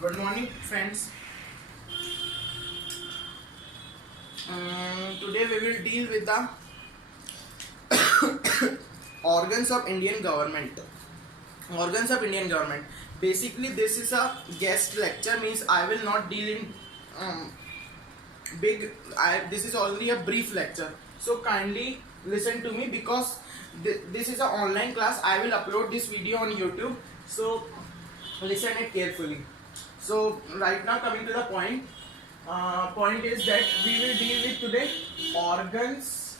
Good morning, friends. Today we will deal with the organs of Indian government. Organs of Indian government. Basically, this is a guest lecture. Means I will not deal in big. This is only a brief lecture. So kindly listen to me because this is an online class. I will upload this video on YouTube. So listen it carefully. So right now coming to the point. Point is that we will deal with today organs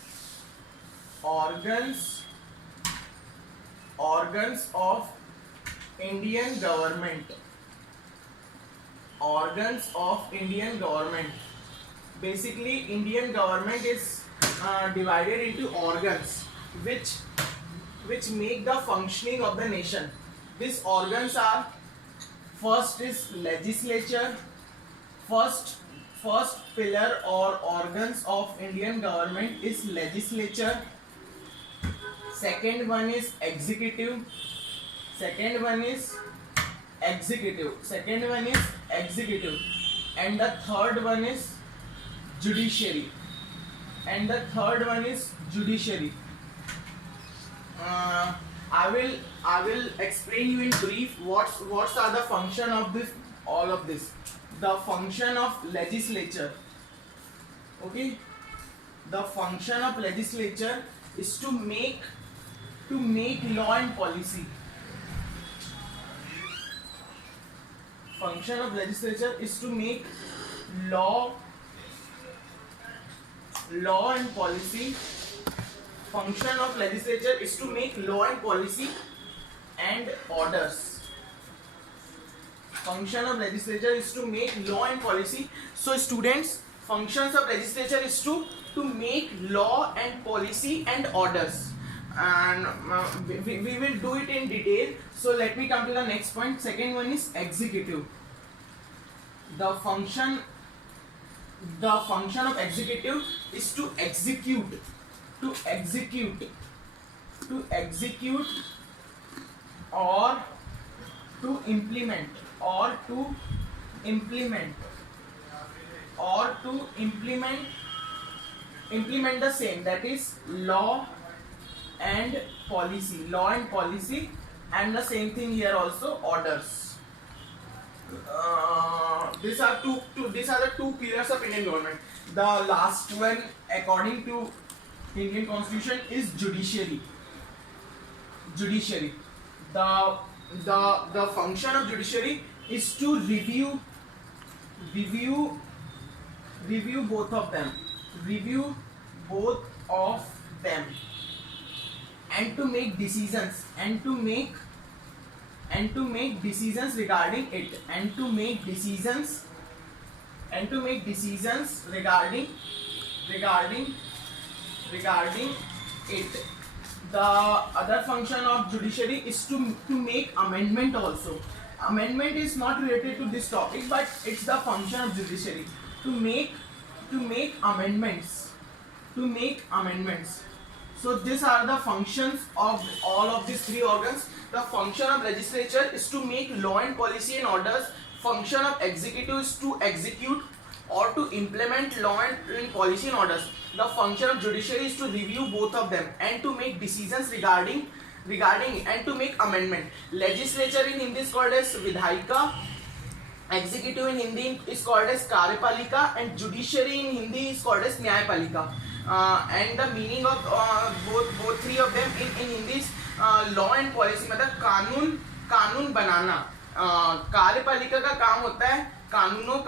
of Indian government. Organs of Indian government. Basically, Indian government is divided into organs which make the functioning of the nation. These organs are: first is legislature. First pillar or organs of Indian government is legislature. Second one is executive. And the third one is judiciary. I will explain you in brief what's are the function of this, all of this. The function of legislature. Okay, the function of legislature is to make law and policy. Function of legislature is to make law and policy. Function of legislature is to make law and policy and orders. Function of legislature is to make law and policy. So students, functions of legislature is to make law and policy and orders, and we will do it in detail. So let me come to the next point. Second one is executive. The function of executive is to execute or to implement the same, that is law and policy, and the same thing here also, orders. These are the two pillars of Indian government. The last one, according to Indian Constitution, is judiciary. The function of judiciary is to review both of them, and to make decisions regarding it, regarding it. The other function of judiciary is to make amendment also. Amendment is not related to this topic, but it's the function of judiciary to make amendments. So these are the functions of all of these three organs. The function of legislature is to make law and policy and orders. Function of executive is to execute or to implement law and policy and orders. The function of judiciary is to review both of them and to make decisions regarding and to make amendment. Legislature in Hindi is called as Vidhayika, executive in Hindi is called as Karyapalika, and judiciary in Hindi is called as Nyayapalika. And the meaning of both three of them in Hindi is law and policy, मतलब कानून बनाना. कार्यपालिका का काम होता है कानूनों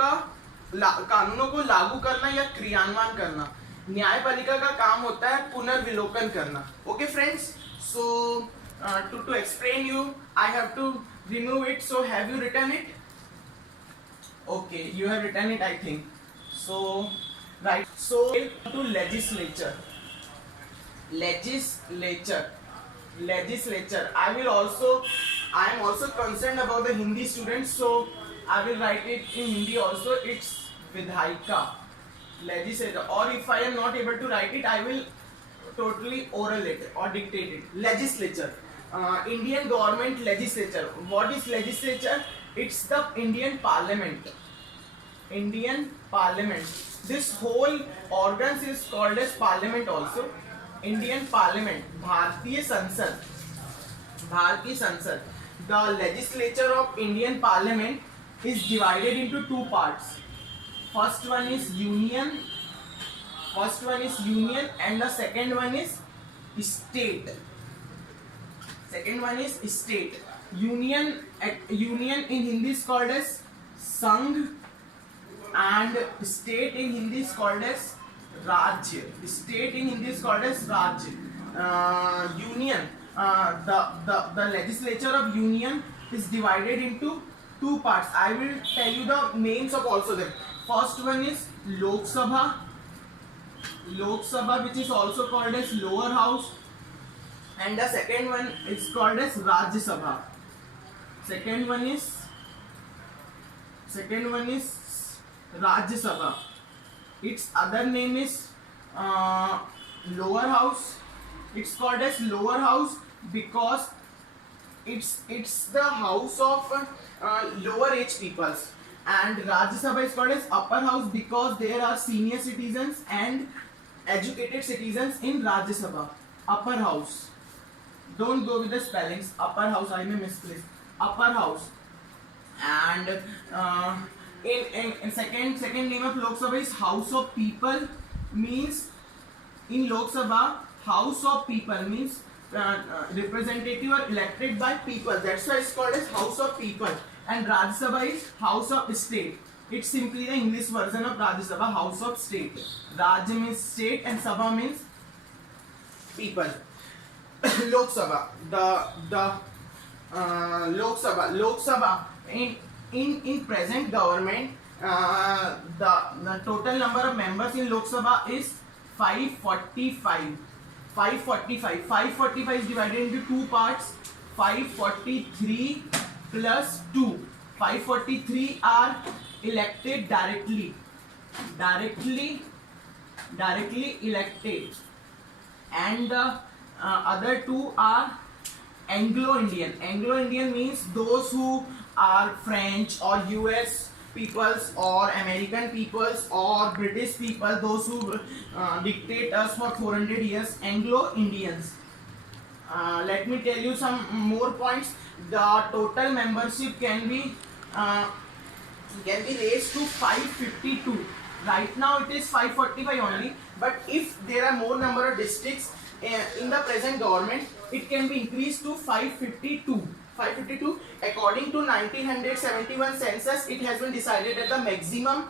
को लागू करना या क्रियान्वयन करना. न्यायपालिका का काम होता है पुनर्विलोकन करना. Okay friends, so to explain you, I have to remove it. So have you written it? Okay, you have written it, I think. So right. So to legislature. I am also concerned about the Hindi students, so I will write it in Hindi also. It's Vidhayika, legislature. Or if I am not able to write it, I will totally oral it or dictate it. Legislature. Indian government legislature. What is legislature? It's the Indian Parliament. Indian Parliament. This whole organs is called as Parliament also. Indian Parliament. Bharatiya Sansad. Bharatiya Sansad. The legislature of Indian Parliament is divided into two parts. First one is Union. First one is Union, and the second one is State. Second one is State. Union in Hindi is called as Sangh, and State in Hindi is called as Rajya. State in Hindi is called as Rajya. Union. The legislature of Union is divided into two parts. I will tell you the names of also them. First one is Lok Sabha. Lok Sabha, which is also called as lower house, and the second one is called as Rajya Sabha. Second one is Rajya Sabha. Its other name is lower house. It's called as lower house because it's the house of lower age peoples, and Rajya Sabha is called as upper house because there are senior citizens and educated citizens in Rajya Sabha. Upper house. Don't go with the spellings. Upper house, I may misplace. Upper house. And in second name of Lok Sabha is House of People. Means in Lok Sabha, House of People means representative are elected by people. That's why it's called as House of People. And Rajya Sabha is House of State. It's simply the English version of Rajya Sabha, House of State. Rajya means state and Sabha means people. Lok Sabha, the Lok Sabha in present government, the total number of members in Lok Sabha is 545. 545 is divided into two parts. 543 plus 2. 543 are elected directly elected, and the other two are Anglo-Indian. Anglo-Indian means those who are French or US peoples or American peoples or British people, those who dictate us for 400 years, Anglo-Indians. Let me tell you some more points. The total membership can be raised to 552. Right now it is 545 only, but if there are more number of districts in the present government, it can be increased to 552. According to 1971 census, it has been decided that the maximum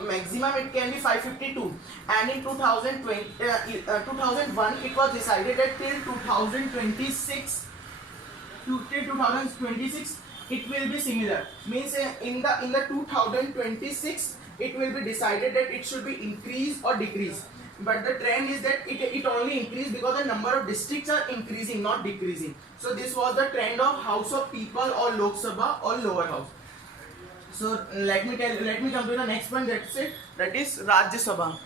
it can be 552, and in 2001 it was decided that till 2026 it will be similar. Means in the 2026 it will be decided that it should be increased or decreased. But the trend is that it only increased because the number of districts are increasing, not decreasing. So this was the trend of House of People or Lok Sabha or lower house. So let me come to the next one. That's it. That is Rajya Sabha.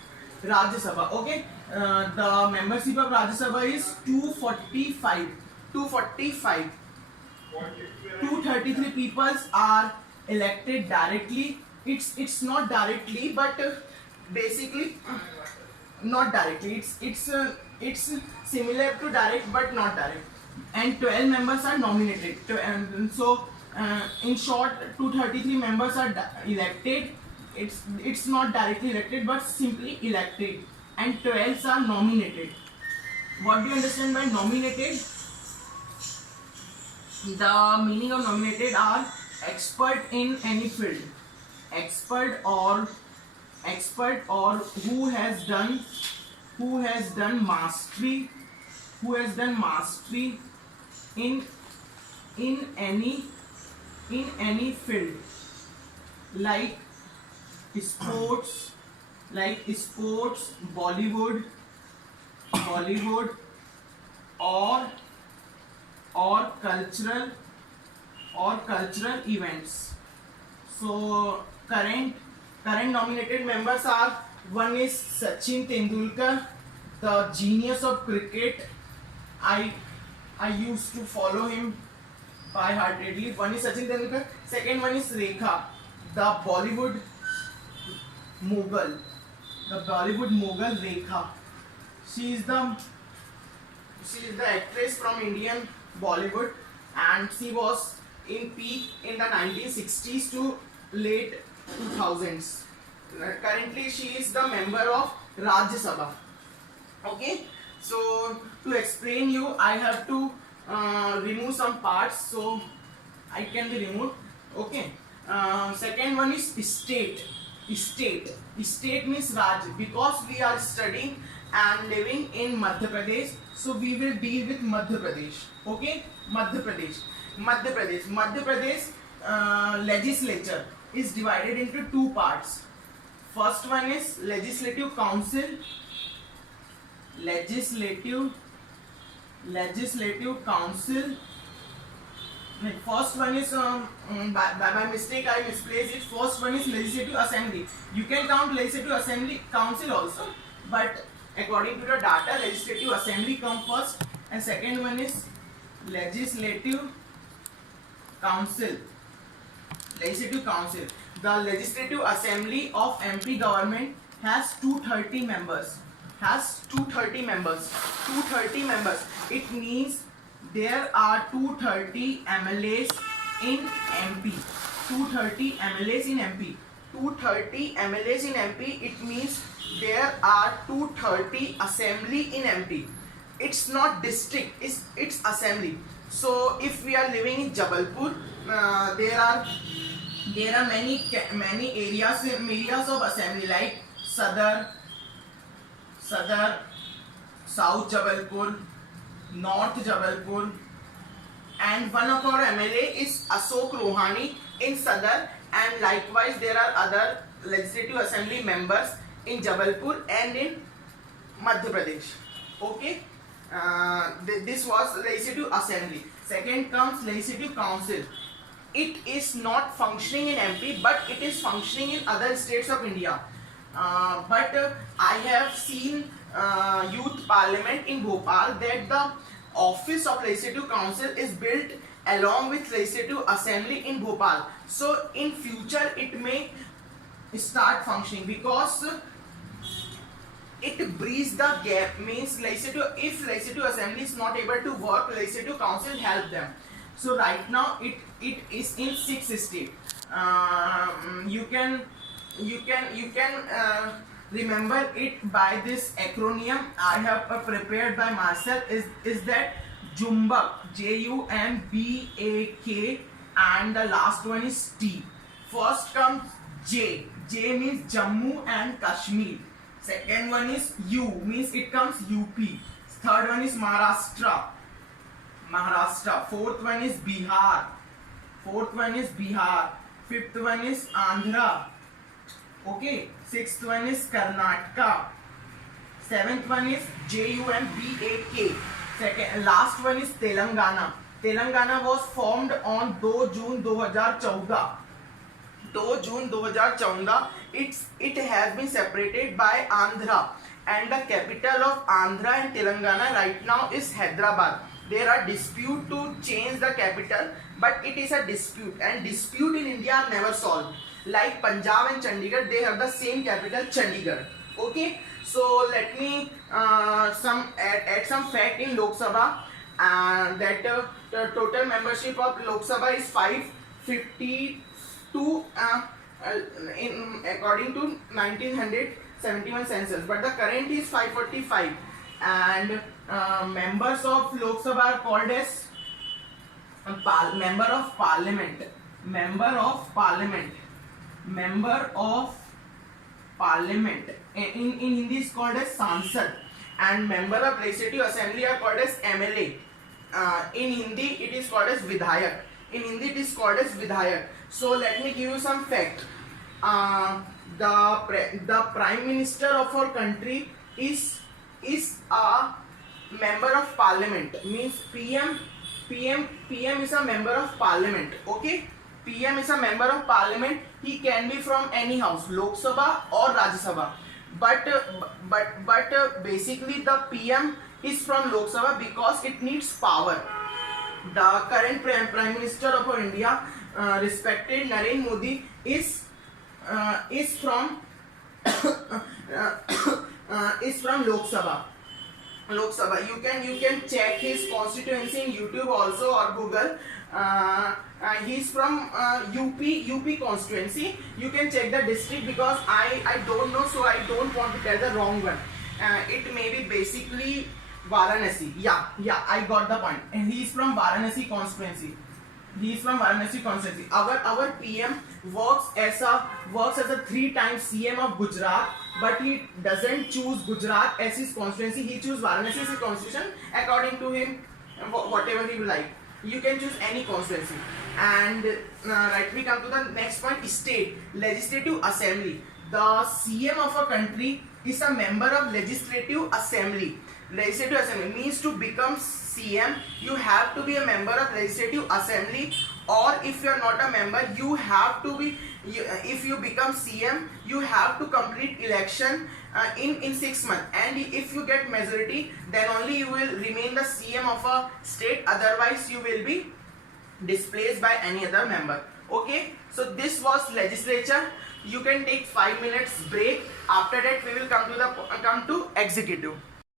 Rajya Sabha. Okay. The membership of Rajya Sabha is 245. 233 people are elected directly. It's not directly, but basically. Not directly, it's similar to direct but not direct, and 12 members are nominated. So in short, 233 members are elected. It's not directly elected but simply elected, and 12 are nominated. What do you understand by nominated? The meaning of nominated are expert in any field, expert or who has done mastery in any field, like sports, Bollywood or cultural events. So current nominated members are, one is Sachin Tendulkar, the genius of cricket. I used to follow him Pie heartedly. One is Sachin Tendulkar. Second one is Rekha, the Bollywood mogul. The Bollywood mogul Rekha. She is the actress from Indian Bollywood, and she was in peak in the 1960s to late 2000s. Currently, she is the member of Rajya Sabha. Okay, so to explain you, I have to remove some parts, so I can be removed. Okay. Second one is state. State means Raj. Because we are studying and living in Madhya Pradesh, so we will deal with Madhya Pradesh. Okay, Madhya Pradesh legislature is divided into two parts. First one is Legislative Council. First one is by mistake I misplaced it. First one is Legislative Assembly. You can count Legislative Assembly Council also, but according to the data, Legislative Assembly come first, and second one is Legislative Council. Legislative Council. The Legislative Assembly of MP government has 230 members. 230 members. It means there are 230 MLAs in MP. 230 MLAs in MP. 230 MLAs in MP. It means there are 230 assembly in MP. It's not district. It's assembly. So if we are living in Jabalpur, there are many areas of assembly like Sadar, South Jabalpur, North Jabalpur, and one of our MLA is Ashok Rohani in Sadar, and likewise there are other legislative assembly members in Jabalpur and in Madhya Pradesh. Okay, this was legislative assembly. Second comes legislative council. It is not functioning in MP, but it is functioning in other states of India. But I have seen youth parliament in Bhopal that the office of legislative council is built along with legislative assembly in Bhopal. So in future it may start functioning because it bridges the gap. Means if legislative assembly is not able to work, legislative council help them. So right now it is in 6 states. You can remember it by this acronym I have prepared by myself. Is that Jumbak, Jumbak, and the last one is T. First comes J means Jammu and Kashmir. Second one is U, means it comes UP. Third one is Maharashtra. Fourth one is Bihar. Fifth one is Andhra. Okay. Sixth one is Karnataka. Seventh one is Jumbak. Last one is Telangana. Telangana was formed on 2 June 2014. 2 June 2014. It has been separated by Andhra, and the capital of Andhra and Telangana right now is Hyderabad. There are dispute to change the capital, but it is a dispute, and dispute in India are never solved. Like Punjab and Chandigarh, they have the same capital, Chandigarh. Okay, so let me add some fact in Lok Sabha, that the total membership of Lok Sabha is 552 according to 1971 census, but the current is 545, and members of Lok Sabha are called as member of parliament. In Hindi is called as Sansad, and member of legislative assembly are called as MLA. In Hindi it is called as Vidhayak. So let me give you some fact. The prime minister of our country is a member of parliament. Means PM is a member of parliament. Okay, PM is a member of parliament. He can be from any house, Lok Sabha or Rajya Sabha. But basically the PM is from Lok Sabha because it needs power. The current Prime Minister of our India, respected Narendra Modi, is from is from Lok Sabha. You can check his constituency in YouTube also or Google. He's from UP constituency. You can check the district because I don't know, so I don't want to tell the wrong one. It may be basically Varanasi. Yeah, I got the point. And he's from Varanasi constituency. Our PM works as a 3-time CM of Gujarat, but he doesn't choose Gujarat as his constituency. He chooses Varanasi as his constitution according to him, whatever he will like. You can choose any constituency. And right, we come to the next point: state legislative assembly. The CM of a country is a member of legislative assembly. Legislative assembly means to become CM, you have to be a member of legislative assembly, or if you are not a member, you have to be. If you become CM, you have to complete election in 6 months, and if you get majority, then only you will remain the CM of a state. Otherwise, you will be displaced by any other member. Okay, so this was legislature. You can take 5 minutes break. After that, we will come to executive.